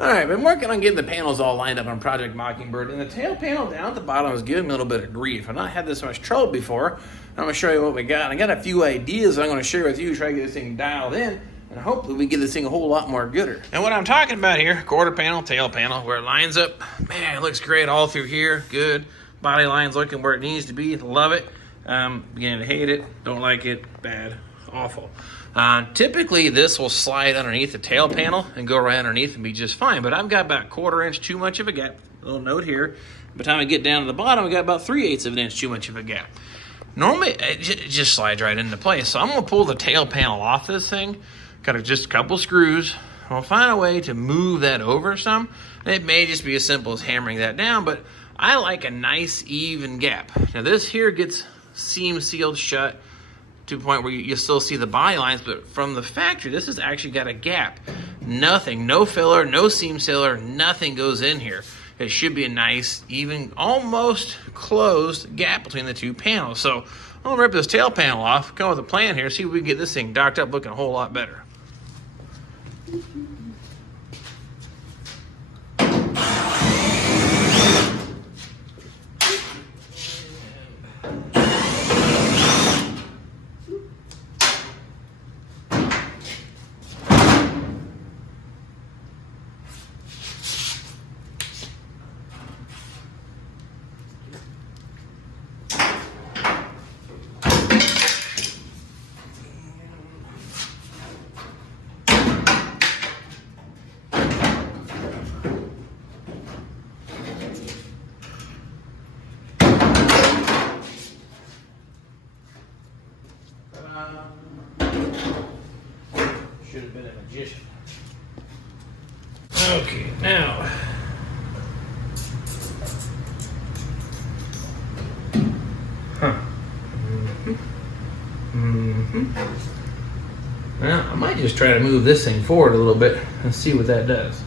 All right, been working on getting the panels all lined up on Project Mockingbird, and the tail panel down at the bottom is giving me a little bit of grief. I've not had this much trouble before. I'm gonna show you what we got. I got a few ideas I'm gonna share with you, try to get this thing dialed in, and hopefully we get this thing a whole lot more gooder. And what I'm talking about here, quarter panel, tail panel, where it lines up, man, it looks great all through here, good. Body line's looking where it needs to be, love it. Beginning to hate it, don't like it, bad, awful. Typically this will slide underneath the tail panel and go right underneath and be just fine, but I've got about 1/4 inch too much of a gap. Little note here, by the time I get down to the bottom, I got about 3/8 of an inch too much of a gap. Normally it just slides right into place, so I'm gonna pull the tail panel off this thing, got just a couple screws. I'll find a way to move that over some. It may just be as simple as hammering that down, but I like a nice even gap. Now this here gets seam sealed shut to a point where you still see the body lines, but from the factory, this has actually got a gap. Nothing, no filler, no seam sealer, nothing goes in here. It should be a nice, even, almost closed gap between the two panels. So I'm gonna rip this tail panel off, come up with a plan here, see if we can get this thing docked up looking a whole lot better. Should have been a magician. Okay, now. Now, I might just try to move this thing forward a little bit and see what that does.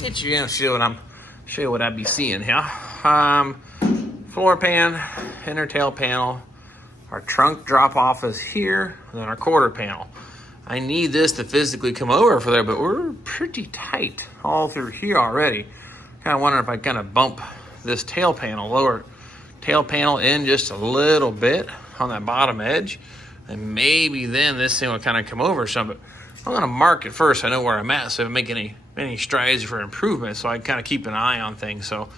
Get you in, show you what I'd be seeing here. Floor pan, inner tail panel. Our trunk drop off is here, and then our quarter panel. I need this to physically come over for there, but we're pretty tight all through here already. Kind of wondering if I kind of bump this tail panel, lower tail panel in just a little bit on that bottom edge, and maybe then this thing will kind of come over some. But I'm gonna mark it first. I know where I'm at, so if I make any strides for improvement, so I kind of keep an eye on things. So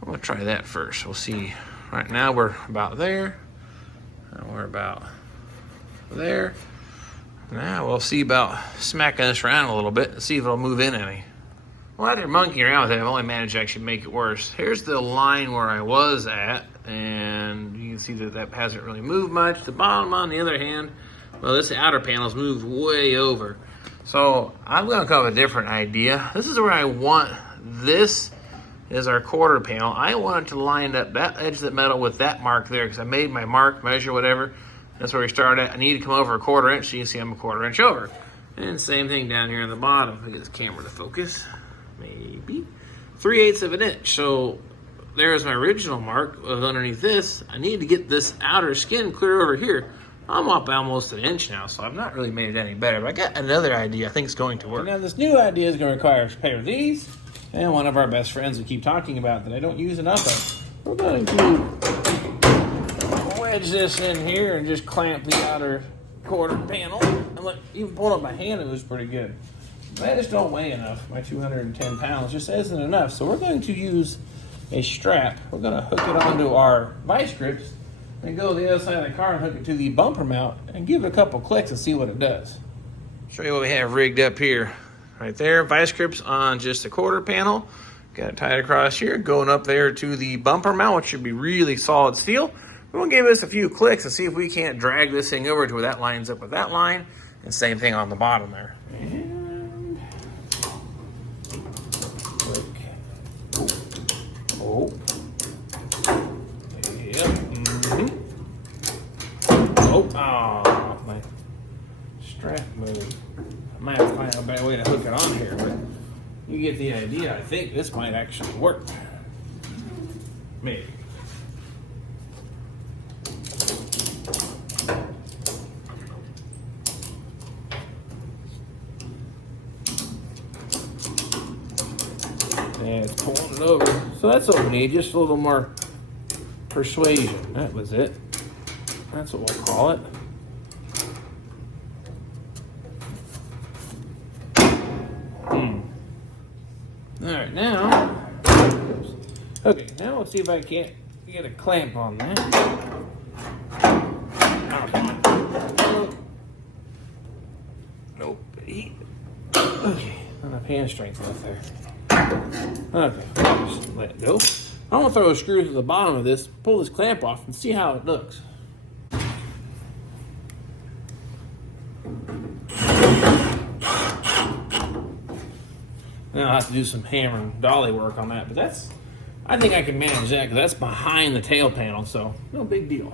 I'm gonna try that first. We'll see. Right now we're about there. And we're about there. Now we'll see about smacking this around a little bit and see if it'll move in any. Well, after monkeying around with it, I've only managed to actually make it worse. Here's the line where I was at, and you can see that hasn't really moved much. The bottom, on the other hand, well, this outer panel's moved way over. So I'm gonna come up with a different idea. This is where I want this is our quarter panel. I want it to line up that edge of the metal with that mark there, because I made my mark, measure, whatever. That's where we started at. I need to come over a 1/4 inch, so you can see I'm a 1/4 inch over. And same thing down here on the bottom. If I get this camera to focus, maybe 3/8 of an inch. So there's my original mark of underneath this. I need to get this outer skin clear over here. I'm up almost an inch now, so I've not really made it any better, but I got another idea I think it's going to work. Now this new idea is going to require a pair of these, and one of our best friends we keep talking about that I don't use enough of. We're going to wedge this in here and just clamp the outer quarter panel. And look, even pulling up my hand, it was pretty good. But I just don't weigh enough. My 210 pounds just isn't enough. So we're going to use a strap. We're going to hook it onto our vice grips and go to the other side of the car and hook it to the bumper mount and give it a couple clicks and see what it does. Show you what we have rigged up here. Right there, vice grips on just the quarter panel. Got it tied across here, going up there to the bumper mount, which should be really solid steel. We're gonna give this a few clicks and see if we can't drag this thing over to where that lines up with that line. And same thing on the bottom there. And click. Oh. Yep. Oh, my strap moved. I might have to find a better way to hook it on here, but you get the idea. I think this might actually work. Maybe. And it's pulling it over. So that's what we need, just a little more persuasion. That was it. That's what we'll call it. All right, now, okay, now let's see if I can't get a clamp on that. Oh, come on. Nope. Okay, enough hand strength left there. Okay, I'll just let it go. I'm gonna throw a screw to the bottom of this, pull this clamp off, and see how it looks. Now I'll have to do some hammer and dolly work on that, but I think I can manage that because that's behind the tail panel, so no big deal.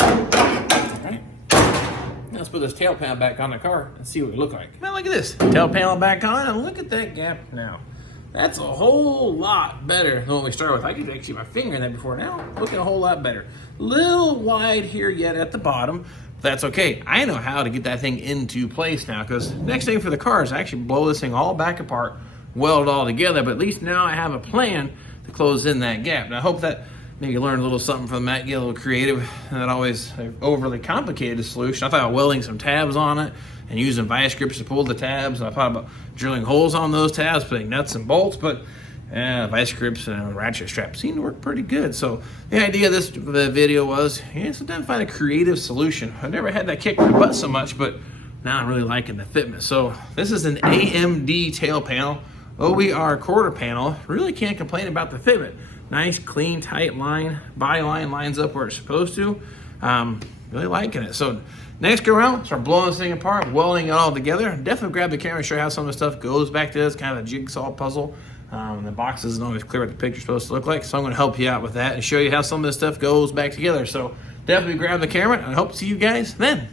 All right. Now let's put this tail panel back on the car and see what it looks like. Now look at this, tail panel back on, and look at that gap now. That's a whole lot better than what we started with. I could actually my finger in that before. Now, looking a whole lot better. Little wide here yet at the bottom. That's okay. I know how to get that thing into place now, because next thing for the car is actually blow this thing all back apart, weld it all together, but at least now I have a plan to close in that gap. And I hope that maybe you learn a little something from that, get a little creative, and not always overly complicated solution. I thought about welding some tabs on it and using vice grips to pull the tabs. I thought about drilling holes on those tabs, putting nuts and bolts, but vice grips and ratchet straps seem to work pretty good. So the idea of the video was, sometimes find a creative solution. I've never had that kick my butt so much, but now I'm really liking the fitment. So this is an AMD tail panel, OER quarter panel. Really can't complain about the fitment. Nice, clean, tight line. Body line lines up where it's supposed to. Really liking it. So next go around, start blowing this thing apart, welding it all together. Definitely grab the camera and show you how some of the stuff goes back to this, kind of a jigsaw puzzle. The box isn't always clear what the picture's supposed to look like, so I'm going to help you out with that and show you how some of this stuff goes back together. So definitely grab the camera, and I hope to see you guys then.